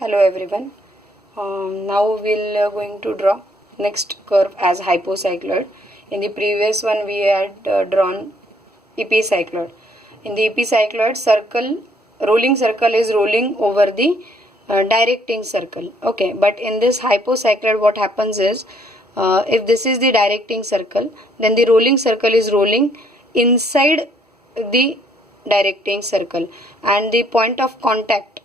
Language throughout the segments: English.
Hello everyone. Now we'll going to draw next curve as hypocycloid. In the previous one we had drawn epicycloid. In the epicycloid, rolling circle is rolling over the directing circle. Okay, but in this hypocycloid what happens is, if this is the directing circle, then the rolling circle is rolling inside the directing circle, and the point of contact,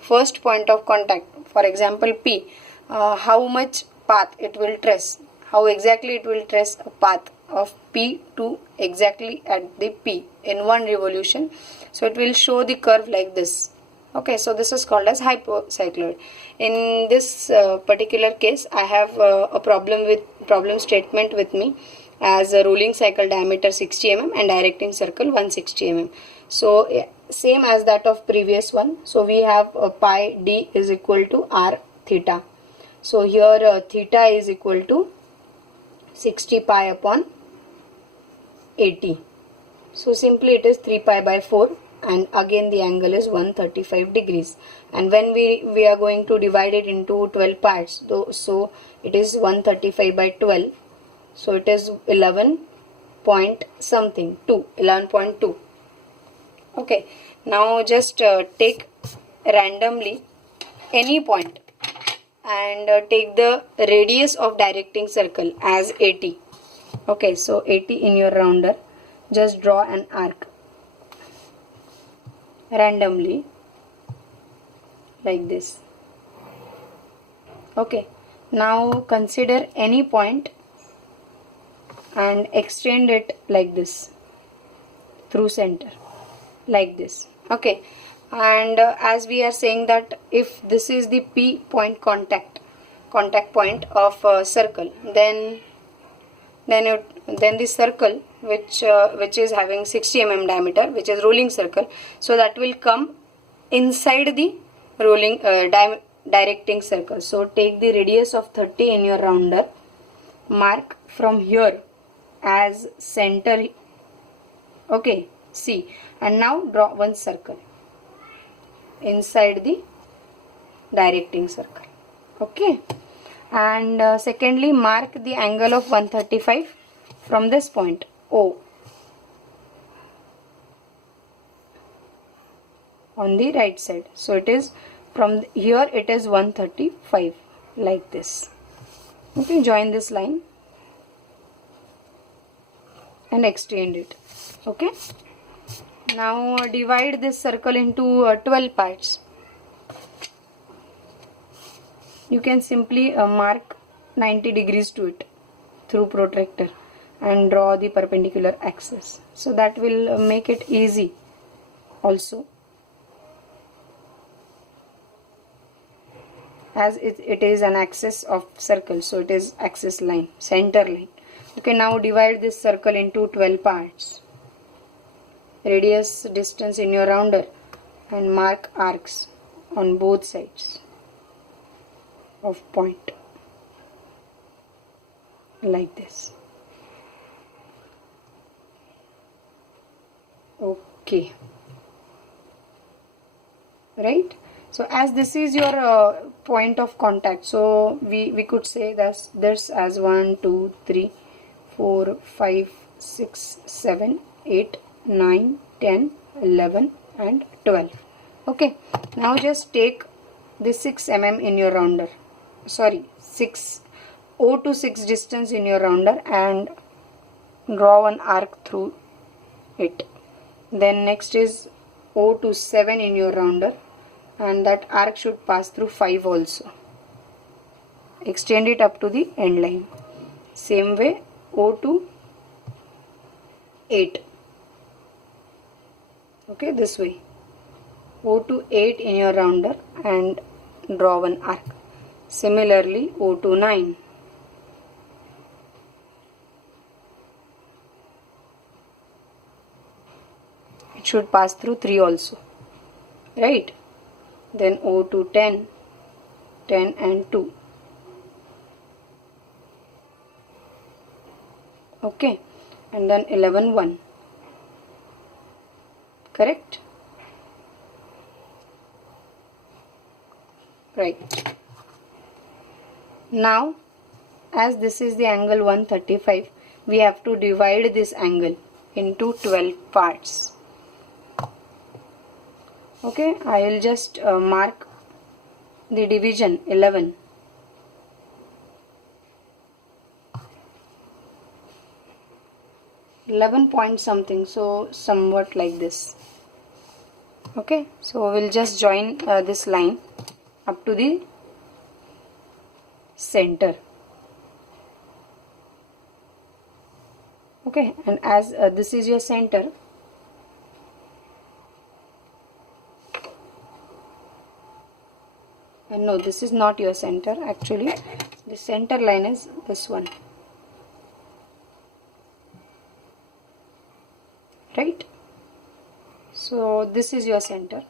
first point of contact, for example P, how much path it will trace, how exactly it will trace a path of P to exactly at the P in one revolution. So it will show the curve like this. Okay, so this is called as hypocycloid. In this particular case, I have a problem statement with me as a rolling cycle diameter 60 mm and directing circle 160 mm. So same as that of previous one. So we have pi d is equal to r theta. So here theta is equal to 60 pi upon 80. So simply it is 3 pi by 4, and again the angle is 135 degrees. And when we are going to divide it into 12 parts, so it is 135 by 12. So it is 11 point something, 11.2. Okay, now just take randomly any point and take the radius of directing circle as 80. Okay, so 80 in your rounder. Just draw an arc randomly like this. Okay, now consider any point and extend it like this through center, like this. Okay, and as we are saying that if this is the P point contact point of a circle, then the circle which is having 60 mm diameter, which is rolling circle, so that will come inside the rolling directing circle. So take the radius of 30 in your rounder, mark from here as center. Okay, see, and now draw one circle inside the directing circle. Okay, and secondly, mark the angle of 135 from this point O on the right side. So it is from here, it is 135 like this. Okay, join this line and extend it. Okay, now divide this circle into 12 parts. You can simply mark 90 degrees to it through protractor and draw the perpendicular axis. So that will make it easy also, as it is an axis of circle, so it is axis line, center line. Okay, now divide this circle into 12 parts. Radius distance in your rounder and mark arcs on both sides of point like this. Okay, right? So as this is your point of contact, so we could say that this as 1 2 3 4 5 6 7 8 9 10 11 and 12. Okay, now just take the 6 mm in your rounder, sorry, 6 O to 6 distance in your rounder, and draw an arc through it. Then next is O to 7 in your rounder, and that arc should pass through 5 also. Extend it up to the end line. Same way O to 8. Okay, this way O to 8 in your rounder and draw one arc. Similarly O to 9. It should pass through 3 also, right? Then O to 10, 10 and 2. Okay, and then 11, 1. Correct? Right. Now, as this is the angle 135, we have to divide this angle into 12 parts. Okay, I will just mark the division 11. Point something, so somewhat like this. Okay, so we'll just join this line up to the center. Okay, and as this is your center, and no, this is not your center actually. The center line is this one, right? So this is your center.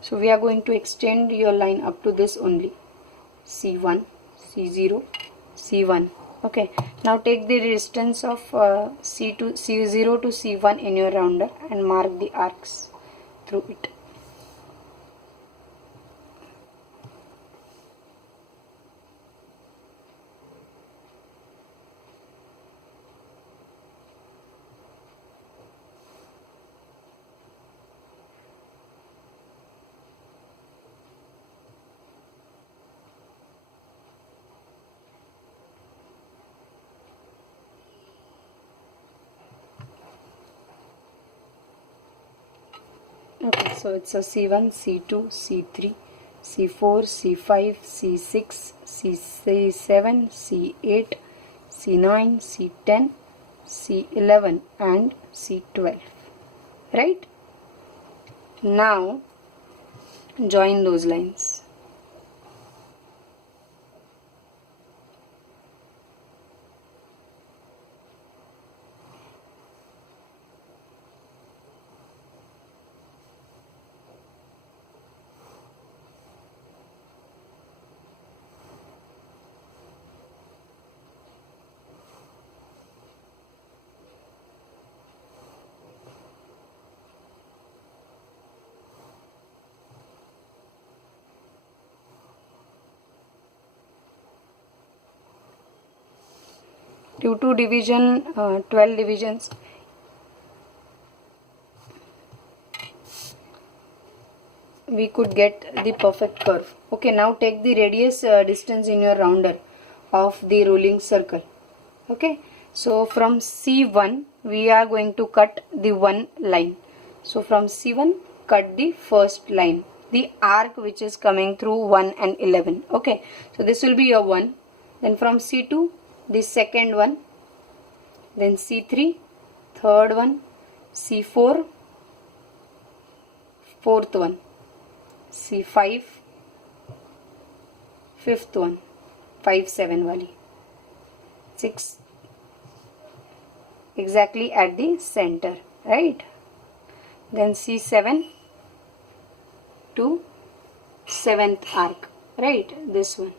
So we are going to extend your line up to this only. C1, C0, C1. Okay, now take the distance of C0 to C1 in your rounder and mark the arcs through it. Okay, so it's a C1, C2, C3, C4, C5, C6, C7, C8, C9, C10, C11 and C12. Right? Now join those lines. Due to division, 12 divisions, we could get the perfect curve. Okay, now take the radius distance in your rounder of the rolling circle. Okay, so from C1 we are going to cut the one line. So from C1 cut the first line, the arc which is coming through 1 and 11. Okay, so this will be your 1. Then from C2 the second one, then C3 third one, C4 fourth one, C5 fifth one, 5 7 wali, 6 exactly at the center, right? Then C7 to 7th arc, right? This one.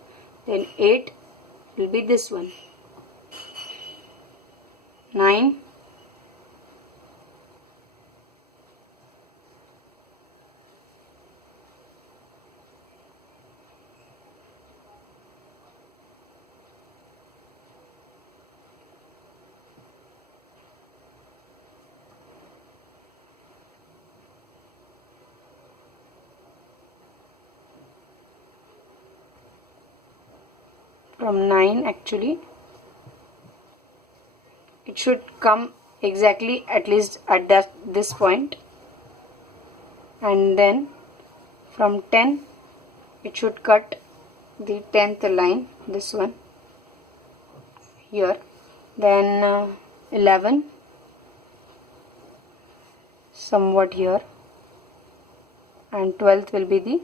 Then 8 will be this one. 9, from 9 actually it should come exactly at least at this point, and then from 10 it should cut the 10th line, this one here. Then 11 somewhat here, and 12th will be the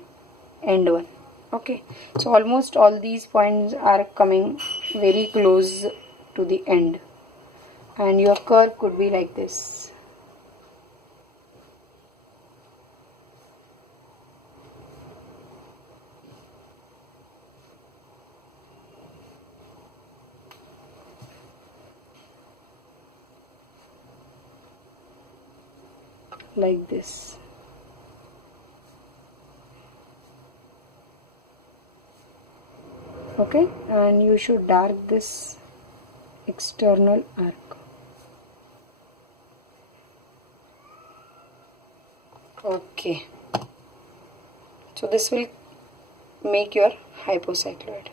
end one. Okay, so almost all these points are coming very close to the end, and your curve could be like this. Like this. Okay, and you should dark this external arc. Okay, so this will make your hypocycloid.